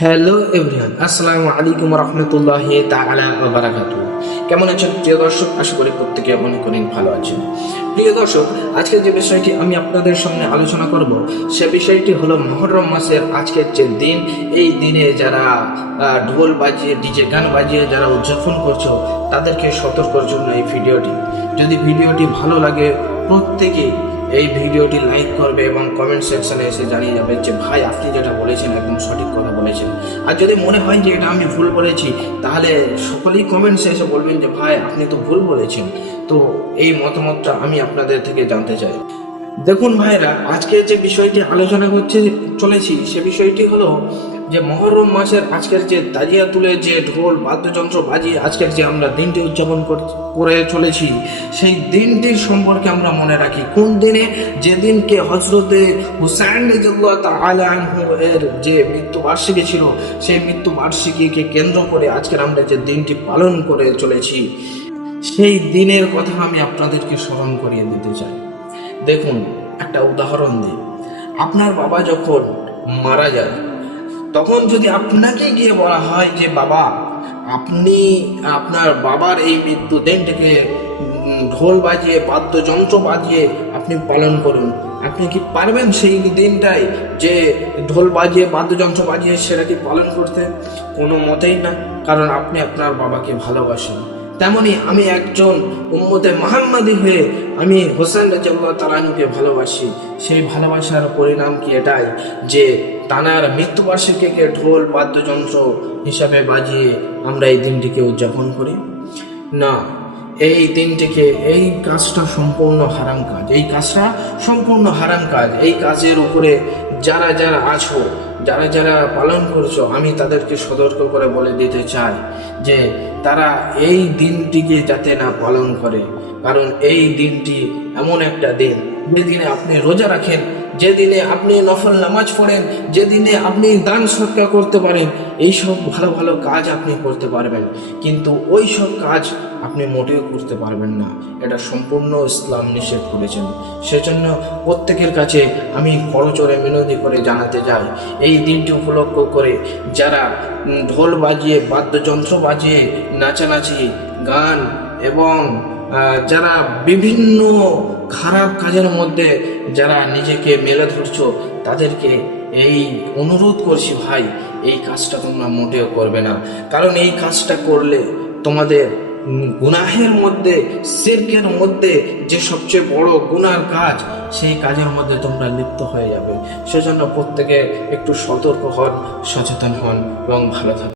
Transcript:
Hello everyone আসসালামু আলাইকুম রহমতুল্লাহ তাআলা ওয়া বারাকাতুহু কেমন আছেন? প্রিয় দর্শক, আশা করি প্রত্যেকে অনেক অনেক ভালো আছেন। প্রিয় দর্শক আজকে যে বিষয়টি আমি আপনাদের সামনে আলোচনা করব, সে বিষয়টি হলো মহরম মাসের আজকের যে দিন, এই দিনে যারা ঢোল বাজিয়ে, ডিজে গান বাজিয়ে যারা উদযাপন করছ, তাদেরকে সতর্কর জন্য এই ভিডিওটি। যদি ভিডিওটি ভালো লাগে প্রত্যেকেই এই ভিডিওটি লাইক করবে এবং কমেন্ট সেকশনে এসে জানিয়ে যাবে যে ভাই, আপনি যেটা বলেছেন একদম সঠিক কথা বলেছেন। আর যদি মনে হয় যে এটা আমি ভুল বলেছি, তাহলে সকলেই কমেন্টসে এসে বলবেন যে ভাই, আপনি তো ভুল বলেছেন। তো এই মতামতটা আমি আপনাদের থেকে জানতে চাই। দেখুন ভাইরা, আজকে যে বিষয়টি আলোচনা করতে চলেছি, সে বিষয়টি হলো যে মহরম মাসের আজকের যে তাজিয়া তুলে যে ঢোল, বাদ্যযন্ত্র বাজিয়ে আজকের যে আমরা দিনটি উদযাপন করে চলেছি, সেই দিনটির সম্পর্কে আমরা মনে রাখি। কোন দিনে? যেদিনকে হজরতে হুসাইন আনহু এর যে মৃত্যু বার্ষিকী ছিল, সেই মৃত্যু বার্ষিকীকে কেন্দ্র করে আজকের আমরা যে দিনটি পালন করে চলেছি, সেই দিনের কথা আমি আপনাদেরকে স্মরণ করিয়ে দিতে চাই। দেখুন, একটা উদাহরণ দিই। আপনার বাবা যখন মারা যায় তখন যদি আপনাকে গিয়ে বলা হয় যে বাবা আপনি আপনার বাবার এই মৃত্যু দিনটাকে উম, ঢোল বাজিয়ে বাদ্যযন্ত্র বাজিয়ে আপনি পালন করুন। আপনি কি পারবেন সেই দিনটাই যে ঢোল বাজিয়ে বাদ্যযন্ত্র বাজিয়ে সেটা কি পালন করতে? কোনো মতেই না কারণ আপনি আপনার বাবাকে ভালোবাসেন। তেমনি আমি একজন উম্মতে মোহাম্মদী হয়ে আমি হোসেন রাজাল্লাহ তালানুকে ভালোবাসি। সেই ভালোবাসার পরিণাম কি এটাই? যে তানার মৃত্যুবার্ষিকীকে ঢোল, বাদ্যযন্ত্র হিসাবে বাজিয়ে আমরা এই দিনটিকে উদযাপন করি। না, এই দিনটিকে, এই কাজটা সম্পূর্ণ হারাম কাজ। এই কাজটা সম্পূর্ণ হারাম কাজ। এই কাজের উপরে যারা যারা আছো, যারা যারা পালন করছ, আমি তাদেরকে সতর্ক করে বলে দিতে চাই যে তারা এই দিনটিকে যাতে না পালন করে। কারণ এই দিনটি এমন একটা দিন যে দিনে আপনি রোজা রাখেন, যেদিনে আপনি নফল নামাজ পড়েন, যেদিনে আপনি দান সৎকার করতে পারেন এই সব ভালো ভালো কাজ আপনি করতে পারবেন। কিন্তু ওই সব কাজ আপনি মোটেও করতে পারবেন না। এটা সম্পূর্ণ ইসলাম নিষেধ করেছেন। সেজন্য প্রত্যেকের কাছে আমি করচরে মিনতি করে জানাতে যাই এই দিনটি উপলক্ষ করে যারা ঢোল বাজিয়ে, বাদ্যযন্ত্র বাজিয়ে, নাচানাচি, গান এবং যারা বিভিন্ন খারাপ কাজের মধ্যে যারা নিজেকে মেলে ধরছো, তাদেরকে এই অনুরোধ করছি ভাই, এই কাজটা তোমরা মোটেও করবে না। কারণ এই কাজটা করলে তোমাদের গুনাহের মধ্যে, সিরকের মধ্যে যে সবচেয়ে বড় গুনার কাজ, সেই কাজের মধ্যে তোমরা লিপ্ত হয়ে যাবে। সেজন্য প্রত্যেকে একটু সতর্ক হন, সচেতন হন এবং ভালো থাকুন।